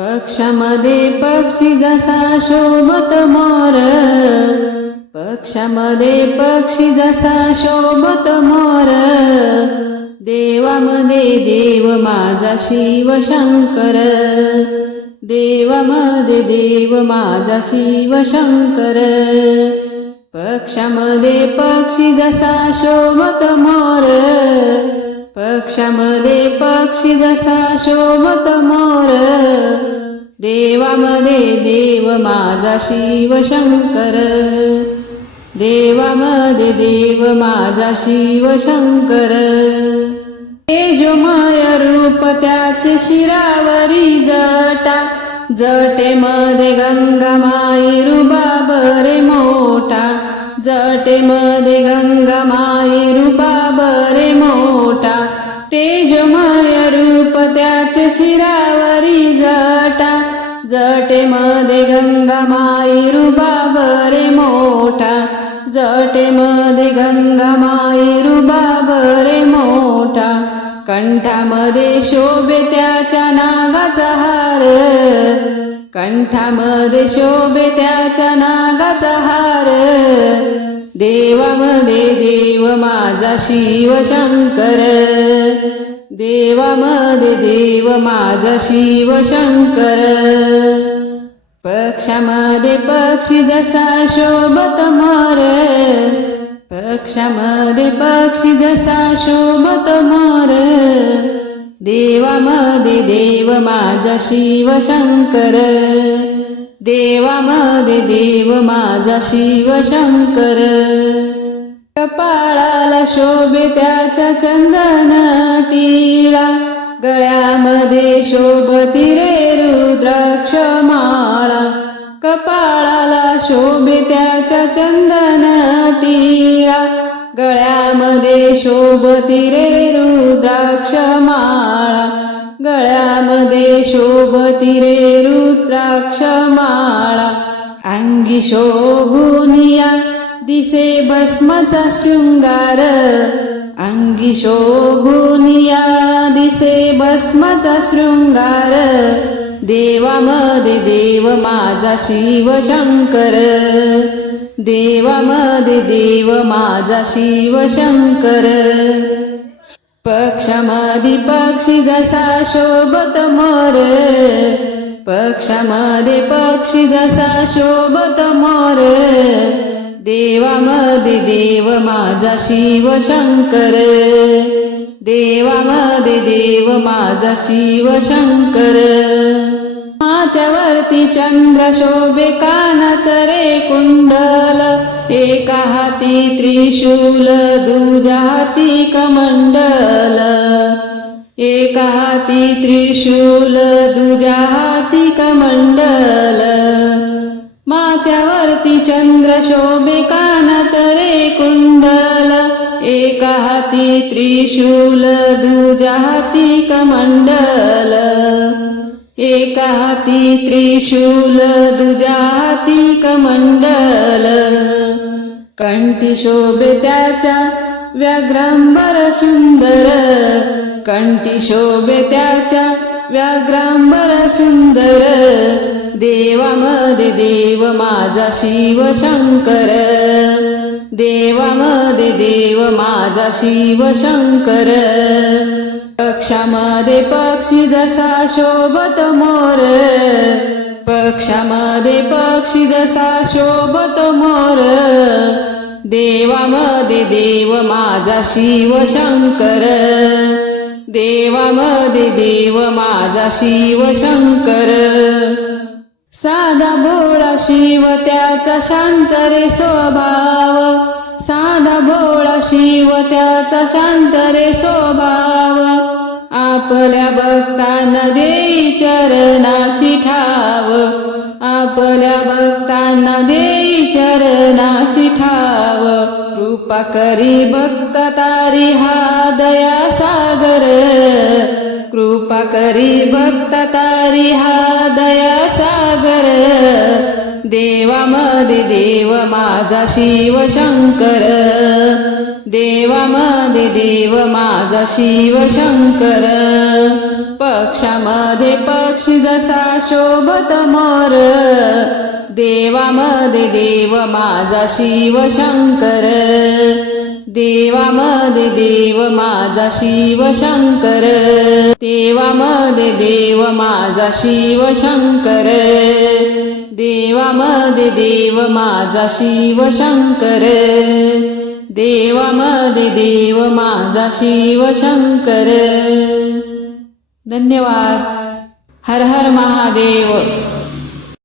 पक्षामध्ये पक्षी जसा शोभत मोर. पक्षामध्ये पक्षी जसा शोभत मोर. देवामध्ये देव माझा शिव शंकर. देवामध्ये देव माझा शिव शंकर. पक्षामध्ये पक्षी जसा शोभत मोर. पक्षामध्ये पक्षी जसा शोभत मोर. देवामध्ये देव माझा शिव शंकर. देवामध्ये देव माझा शिव शंकर. तेजोमय रूप त्याचे शिरावरी जटा. जटेमध्ये गंगामाई रुबाब रे मोठा. जटेमध्ये गंगामाई रुबाबरे जटेमध्ये गंगामाई रुबाब रे मोठा जटेमध्ये गंगामाई रुबाब रे मोठा कंठामध्ये शोभे त्याच्या नागाचा हार कंठामध्ये शोभे त्याच्या नागाचा हार. देवामध्ये देव माझा शिव शंकर. देवामध्ये देव माझा शिव शंकर. पक्षामध्ये पक्षी जसा शोभत मोर. पक्षामध्ये पक्षी जसा शोभत मोर. देवामध्ये देव माझा शिव शंकर. देवामध्ये देव माझा शिव शंकर. कपाळाला शोभे त्याच्या चंदन टिळा गळ्यामध्ये शोभती रे रुद्राक्ष माळा कपाळाला शोभे त्याच्या चंदन टिळा गळ्यामध्ये शोभती रे रुद्राक्ष माळा गळ्यामध्ये शोभती रे रुद्राक्ष माळा. अंगी शोभुनिया दिसे भस्माचा शृंगार. अंगी शोभुनिया दिसे भस्माचा शृंगार. देवामध्ये देव माझा शिव शंकर. देवामध्ये देव माझा शिव पक्षमादि पक्षी जसा शोभत मोर पक्षामध्ये पक्षी जसा शोभत मोर देवामध्ये देव माझा शिव शंकर देवामध्ये देव माझा शिव शंकर. माथ्यावरती चंद्र शोभे कानतरे कुंडल. एका हाती त्रिशूल दुजा हाती कमंडल. एका हाती त्रिशूल दुजा हाती कमंडल. माथ्यावरती चंद्र शोभे कानात रे कुंडल. एका हाती त्रिशूल दुजा हाती कमंडल. एका हाती त्रिशूल दुजा हाती कमंडल. कंठी शोभे त्याच्या व्याघ्रांबर सुंदर. कंठी शोभे त्याच्या व्याघ्रांबर सुंदर. देवामध्ये देव माझा शिव शंकर देवामध्ये देव माझा शिव शंकर पक्षामध्ये पक्षी जसा शोभत मोर पक्षामध्ये पक्षी जसा शोभत मोर देवामध्ये देव माझा शिव शंकर देवामध्ये देव माझा शिव शंकर. साधा भोळा शिव त्याचा शांत रे स्वभाव. साधा भोळा शिव त्याचा शांत रे स्वभाव. आपल्या भक्तांना देई चरणाशी ठाव. आपल्या भक्तांना देई चरणाशी ठाव. कृपा करी भक्त तारी हा दया सागर. कृपा करी भक्त तारी हा दया सागर. देवामध्ये देव माझा शिव शंकर. देवामध्ये देव माझा शिव शंकर. पक्षामध्ये पक्षी जसा शोभत मोर. देवामध्ये देव माझा शिव शंकर. देवामध्ये देव माझा शिव शंकर देवामध्ये देव माझा शिव शंकर देवामध्ये देव माझा शिव शंकर देवामध्ये देव माझा शिव शंकर धन्यवाद. हर हर महादेव.